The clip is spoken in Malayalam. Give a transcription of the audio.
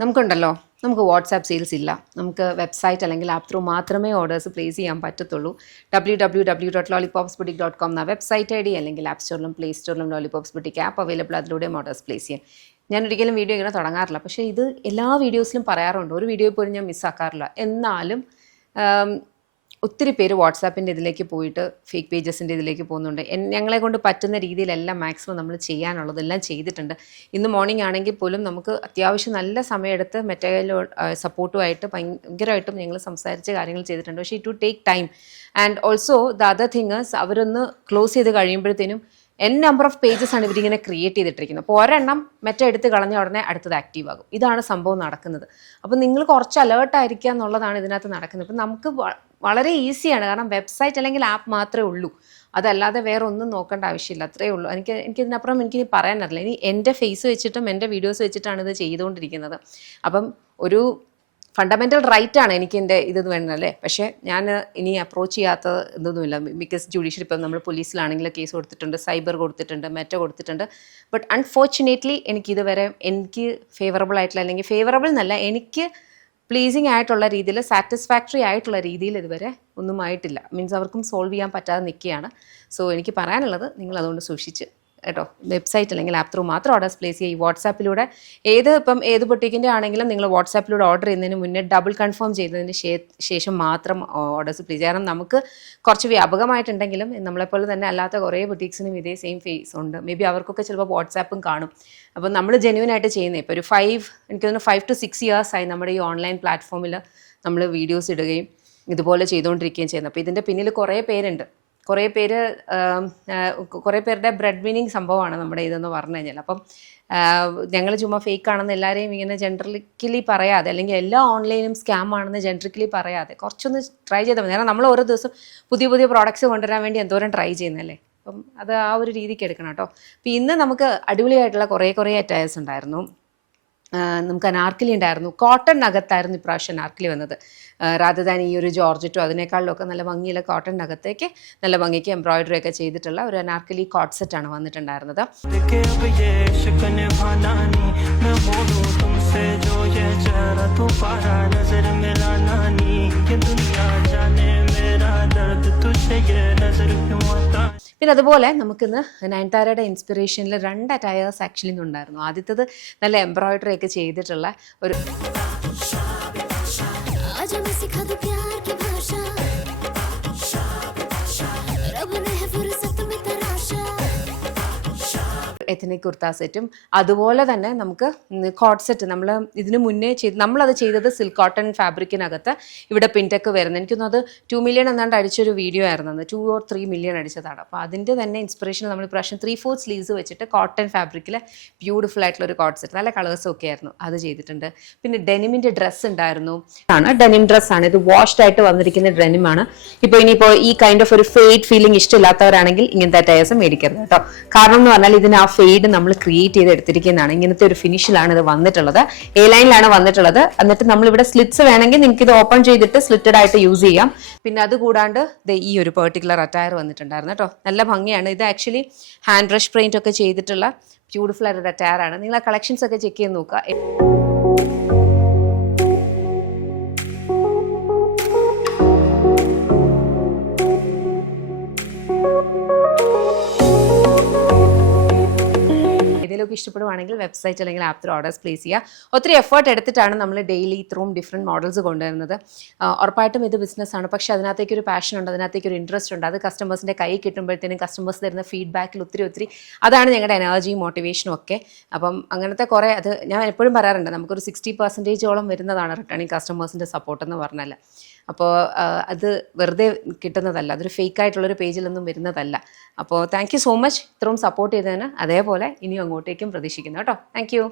നമുക്കുണ്ടല്ലോ, നമുക്ക് വാട്സാപ്പ് സെയിൽസ് ഇല്ല. നമുക്ക് വെബ്സൈറ്റ് അല്ലെങ്കിൽ ആപ്പ് ത്രൂ മാത്രമേ ഓർഡേഴ്സ് പ്ലേസ് ചെയ്യാൻ പറ്റത്തുള്ളൂ. www.lollipopsboutique.com എന്ന വെബ്സൈറ്റ് ID അല്ലെങ്കിൽ ആപ്പ് സ്റ്റോറിലും പ്ലേ സ്റ്റോറിലും ലോലിപോപ്സ് ബുട്ടിക്ക് ആപ്പ് അവൈലബിൾ. അതിലൂടെയും ഓർഡേഴ്സ് പ്ലേസ് ചെയ്യാം. ഞാൻ ഒരിക്കലും വീഡിയോ ഇങ്ങനെ തുടങ്ങാറില്ല, പക്ഷേ ഇത് എല്ലാ വീഡിയോസിലും പറയാറുണ്ട്. ഒരു വീഡിയോ പോലും ഞാൻ മിസ്സാക്കാറില്ല. എന്നാലും ഒത്തിരി പേര് വാട്സാപ്പിൻ്റെ ഇതിലേക്ക് പോയിട്ട് ഫേക്ക് പേജസിൻ്റെ ഇതിലേക്ക് പോകുന്നുണ്ട്. ഞങ്ങളെ കൊണ്ട് പറ്റുന്ന രീതിയിലെല്ലാം മാക്സിമം നമ്മൾ ചെയ്യാനുള്ളതെല്ലാം ചെയ്തിട്ടുണ്ട്. ഇന്ന് മോർണിംഗ് ആണെങ്കിൽ പോലും നമുക്ക് അത്യാവശ്യം നല്ല സമയമെടുത്ത് മെറ്റീരിയലോ സപ്പോർട്ടുമായിട്ട് ഭയങ്കരമായിട്ടും ഞങ്ങൾ സംസാരിച്ച കാര്യങ്ങൾ ചെയ്തിട്ടുണ്ട്. പക്ഷേ it to take time. And also the other things, അവരൊന്ന് ക്ലോസ് ചെയ്ത് കഴിയുമ്പോഴത്തേനും നമ്പർ ഓഫ് പേജസ് ആണ് ഇവരിങ്ങനെ ക്രിയേറ്റ് ചെയ്തിട്ടിരിക്കുന്നത്. അപ്പോൾ ഒരെണ്ണം മറ്റേ എടുത്ത് കളഞ്ഞ ഉടനെ അടുത്തത് ആക്റ്റീവ് ആകും. ഇതാണ് സംഭവം നടക്കുന്നത്. അപ്പോൾ നിങ്ങൾ കുറച്ച് അലേർട്ടായിരിക്കുക എന്നുള്ളതാണ് ഇതിനകത്ത് നടക്കുന്നത്. ഇപ്പം നമുക്ക് വളരെ ഈസിയാണ്, കാരണം വെബ്സൈറ്റ് അല്ലെങ്കിൽ ആപ്പ് മാത്രമേ ഉള്ളൂ. അതല്ലാതെ വേറെ ഒന്നും നോക്കേണ്ട ആവശ്യമില്ല. അത്രയേ ഉള്ളൂ. എനിക്കിതിനപ്പുറം എനിക്കിനി പറയാനറിയില്ല. ഇനി എൻ്റെ ഫേസ് വെച്ചിട്ടും എൻ്റെ വീഡിയോസ് വെച്ചിട്ടാണ് ഇത് ചെയ്തുകൊണ്ടിരിക്കുന്നത്. അപ്പം ഒരു ഫണ്ടമെൻ്റൽ റൈറ്റ് ആണ് എനിക്ക് എൻ്റെ ഇത് വേണമെന്നല്ലേ. പക്ഷേ ഞാൻ ഇനി അപ്രോച്ച് ചെയ്യാത്ത ഇതൊന്നുമില്ല. ബിക്കോസ് ജുഡീഷ്യൽ ഇപ്പം നമ്മൾ പോലീസിലാണെങ്കിൽ കേസ് കൊടുത്തിട്ടുണ്ട്, സൈബർ കൊടുത്തിട്ടുണ്ട്, മെറ്റോ കൊടുത്തിട്ടുണ്ട്. ബട്ട് അൺഫോർച്ചുനേറ്റ്ലി എനിക്ക് ഫേവറബിൾ ആയിട്ടുള്ള, അല്ലെങ്കിൽ ഫേവറബിൾ എന്നല്ല, എനിക്ക് പ്ലീസിങ് ആയിട്ടുള്ള രീതിയിൽ, സാറ്റിസ്ഫാക്ടറി ആയിട്ടുള്ള രീതിയിൽ ഇതുവരെ ഒന്നും ആയിട്ടില്ല. മീൻസ് അവർക്കും സോൾവ് ചെയ്യാൻ പറ്റാതെ നിൽക്കുകയാണ്. സോ എനിക്ക് പറയാനുള്ളത്, നിങ്ങൾ അതുകൊണ്ട് സൂക്ഷിച്ച് കേട്ടോ, വെബ്സൈറ്റ് അല്ലെങ്കിൽ ആപ്പ് ത്രൂ മാത്രം ഓർഡേഴ്സ് പ്ലേസ് ചെയ്യുക. ഈ വാട്സാപ്പിലൂടെ ഏത് ബൊട്ടീക്കിൻ്റെ ആണെങ്കിലും നിങ്ങൾ വാട്സാപ്പിലൂടെ ഓർഡർ ചെയ്യുന്നതിന് മുന്നേ ഡബിൾ കൺഫേം ചെയ്തതിന് ശേഷം മാത്രം ഓർഡേഴ്സ് പ്ലേസ് ചെയ്യുക. കാരണം നമുക്ക് കുറച്ച് വ്യാപകമായിട്ടുണ്ടെങ്കിലും നമ്മളെപ്പോലെ തന്നെ അല്ലാത്ത കുറേ ബൊട്ടീക്സിനും ഇതേ സെയിം ഫേസ് ഉണ്ട്. മേ ബി അവർക്കൊക്കെ ചിലപ്പോൾ വാട്സാപ്പും കാണും. അപ്പോൾ നമ്മൾ ജെന്യൂനായിട്ട് ചെയ്യുന്നത് ഇപ്പോൾ ഒരു എനിക്ക് തോന്നുന്നു 5 to 6 years ആയി നമ്മുടെ ഈ ഓൺലൈൻ പ്ലാറ്റ്ഫോമിൽ നമ്മൾ വീഡിയോസ് ഇടുകയും ഇതുപോലെ ചെയ്തുകൊണ്ടിരിക്കുകയും ചെയ്യുന്നത്. അപ്പോൾ ഇതിൻ്റെ പിന്നിൽ കുറേ പേരുണ്ട്. കുറേ പേരുടെ ബ്രെഡ് വിന്നിങ് സംഭവമാണ് നമ്മുടെ ഇതെന്ന് പറഞ്ഞു കഴിഞ്ഞാൽ. അപ്പം ഞങ്ങൾ ചുമ്മാ ഫേക്ക് ആണെന്ന് എല്ലാവരെയും ഇങ്ങനെ ജനറലിക്കലി പറയാതെ, അല്ലെങ്കിൽ എല്ലാ ഓൺലൈനും സ്കാം ആണെന്ന് ജനറിക്കലി പറയാതെ കുറച്ചൊന്ന് ട്രൈ ചെയ്താൽ മതി. കാരണം നമ്മൾ ഓരോ ദിവസം പുതിയ പ്രോഡക്റ്റ്സ് കൊണ്ടുവരാൻ വേണ്ടി എന്തോരം ട്രൈ ചെയ്യുന്നല്ലേ. അപ്പം അത് ആ ഒരു രീതിക്ക് എടുക്കണം കേട്ടോ. അപ്പം ഇന്ന് നമുക്ക് അടിപൊളിയായിട്ടുള്ള കുറേ അറ്റയേഴ്സ് ഉണ്ടായിരുന്നു. നമുക്ക് അനാർക്കലി ഉണ്ടായിരുന്നു. കോട്ടൺ നഗത്തായിരുന്നു ഇപ്രാവശ്യം അനാർക്കലി വന്നത്. രാധദാൻ ഈ ഒരു ജോർജറ്റോ അതിനേക്കാളിലൊക്കെ നല്ല ഭംഗിയുള്ള കോട്ടൺ നഗത്തേക്ക് നല്ല ഭംഗിക്ക് എംബ്രോയിഡറി ഒക്കെ ചെയ്തിട്ടുള്ള ഒരു അനാർക്കലി കോട്ട് സെറ്റാണ് വന്നിട്ടുണ്ടായിരുന്നത്. പിന്നെ അതുപോലെ നമുക്കിന്ന് നയൻതാരയുടെ ഇൻസ്പിറേഷനിൽ 2 അറ്റയേഴ്സ് ആക്ച്വലി ഉണ്ടായിരുന്നു. ആദ്യത്തത് നല്ല എംബ്രോയിഡറി ഒക്കെ ചെയ്തിട്ടുള്ള ഒരു എത്നിക് കുർത്ത സെറ്റും, അതുപോലെ തന്നെ നമുക്ക് കോട്ട് സെറ്റ് നമ്മൾ ഇതിന് മുന്നേ നമ്മളത് ചെയ്തത് സിൽക്ക് കോട്ടൺ ഫാബ്രിക്കിനകത്ത് ഇവിടെ പിൻടെക്ക് വരുന്നത്. എനിക്കൊന്നും അത് 2 million എന്നാണ്ട് അടിച്ചൊരു വീഡിയോ ആയിരുന്നു. 2 or 3 million അടിച്ചതാണ്. അപ്പോൾ അതിൻ്റെ തന്നെ ഇൻസ്പിറേഷൻ നമ്മൾ ഇപ്രാവശ്യം 3/4 സ്ലീവ്സ് വെച്ചിട്ട് കോട്ടൺ ഫാബ്രിക്കിൽ ബ്യൂട്ടിഫുൾ ആയിട്ടുള്ള ഒരു കോട്ട് സെറ്റ്, നല്ല കളേഴ്സും ഒക്കെ ആയിരുന്നു, അത് ചെയ്തിട്ടുണ്ട്. പിന്നെ ഡെനിമിൻ്റെ ഡ്രസ്സ് ഉണ്ടായിരുന്നു. ഡെനിം ഡ്രസ്സാണ് ഇത്. വാഷ്ഡ് ആയിട്ട് വന്നിരിക്കുന്ന ഡെനിമാണ്. ഇനിയിപ്പോൾ ഈ കൈൻഡ് ഓഫ് ഒരു ഫെയ്ഡ് ഫീലിംഗ് ഇഷ്ടമില്ലാത്തവരാണെങ്കിൽ ഇങ്ങനത്തെ അറ്റയേഴ്സ് മേടിക്കരുത് കേട്ടോ. കാരണം എന്ന് പറഞ്ഞാൽ ഇതിന് ആ ഫെയ്ഡ് നമ്മൾ ക്രിയേറ്റ് ചെയ്ത് എടുത്തിരിക്കുന്നതാണ്. ഇങ്ങനത്തെ ഒരു ഫിനിഷിലാണ് ഇത് വന്നിട്ടുള്ളത്. എ ലൈനിലാണ് വന്നിട്ടുള്ളത്. എന്നിട്ട് നമ്മളിവിടെ സ്ലിറ്റ്സ് വേണമെങ്കിൽ നിങ്ങൾക്ക് ഇത് ഓപ്പൺ ചെയ്തിട്ട് സ്ലിറ്റഡ് ആയിട്ട് യൂസ് ചെയ്യാം. പിന്നെ അത് കൂടാണ്ട് ഈ ഒരു പെർട്ടിക്കുലർ അറ്റയർ വന്നിട്ടുണ്ടായിരുന്നു കേട്ടോ. നല്ല ഭംഗിയാണ്. ഇത് ആക്ച്വലി ഹാൻഡ് ബ്രഷ് പെയിന്റ് ഒക്കെ ചെയ്തിട്ടുള്ള ബ്യൂട്ടിഫുൾ ആയിട്ട് അറ്റയർ ആണ്. നിങ്ങൾ ആ കളക്ഷൻസ് ഒക്കെ ചെക്ക് ചെയ്ത് നോക്കുക. ഏതെങ്കിലുമൊക്കെ ഇഷ്ടപ്പെടുവാണെങ്കിൽ വെബ്സൈറ്റ് അല്ലെങ്കിൽ ആപ്പ് ത്രൂ ഓർഡേഴ്സ് പ്ലേസ് ചെയ്യുക. ഒത്തിരി എഫേർട്ട് എടുത്തിട്ടാണ് നമ്മൾ ഡെയിലി ഇത്രയും ഡിഫറെൻറ്റ് മോഡൽസ് കൊണ്ടുവരുന്നത്. ഉറപ്പായിട്ടും ഇത് ബിസിനസ്സാണ്. പക്ഷേ അതിനകത്തേക്ക് ഒരു പാഷൻ ഉണ്ട്, അതിനകത്തേക്ക് ഒരു ഇൻട്രസ്റ്റ് ഉണ്ട്. അത് കസ്റ്റമേഴ്സിൻ്റെ കൈ കിട്ടുമ്പോഴത്തേനും കസ്റ്റമേഴ്സ് തരുന്ന ഫീഡ്ബാക്കിൽ ഒത്തിരി അതാണ് ഞങ്ങളുടെ എനർജിയും മോട്ടിവേഷനും ഒക്കെ. അപ്പം അങ്ങനത്തെ കുറേ, അത് ഞാൻ എപ്പോഴും പറയാറുണ്ട്, നമുക്കൊരു 60% വരുന്നതാണ് റിട്ടേണിങ് കസ്റ്റമേഴ്സിൻ്റെ സപ്പോർട്ട് എന്ന് പറഞ്ഞാൽ. അപ്പോൾ അത് വെറുതെ കിട്ടുന്നതല്ല, അതൊരു ഫേക്ക് ആയിട്ടുള്ളൊരു പേജിലൊന്നും വരുന്നതല്ല. അപ്പോൾ താങ്ക് യു സോ മച്ച് ഇത്രയും സപ്പോർട്ട് ചെയ്തതിന്. അതേപോലെ ഇനിയും അങ്ങോട്ടേക്കും പ്രതീക്ഷിക്കുന്നു കേട്ടോ. Thank you.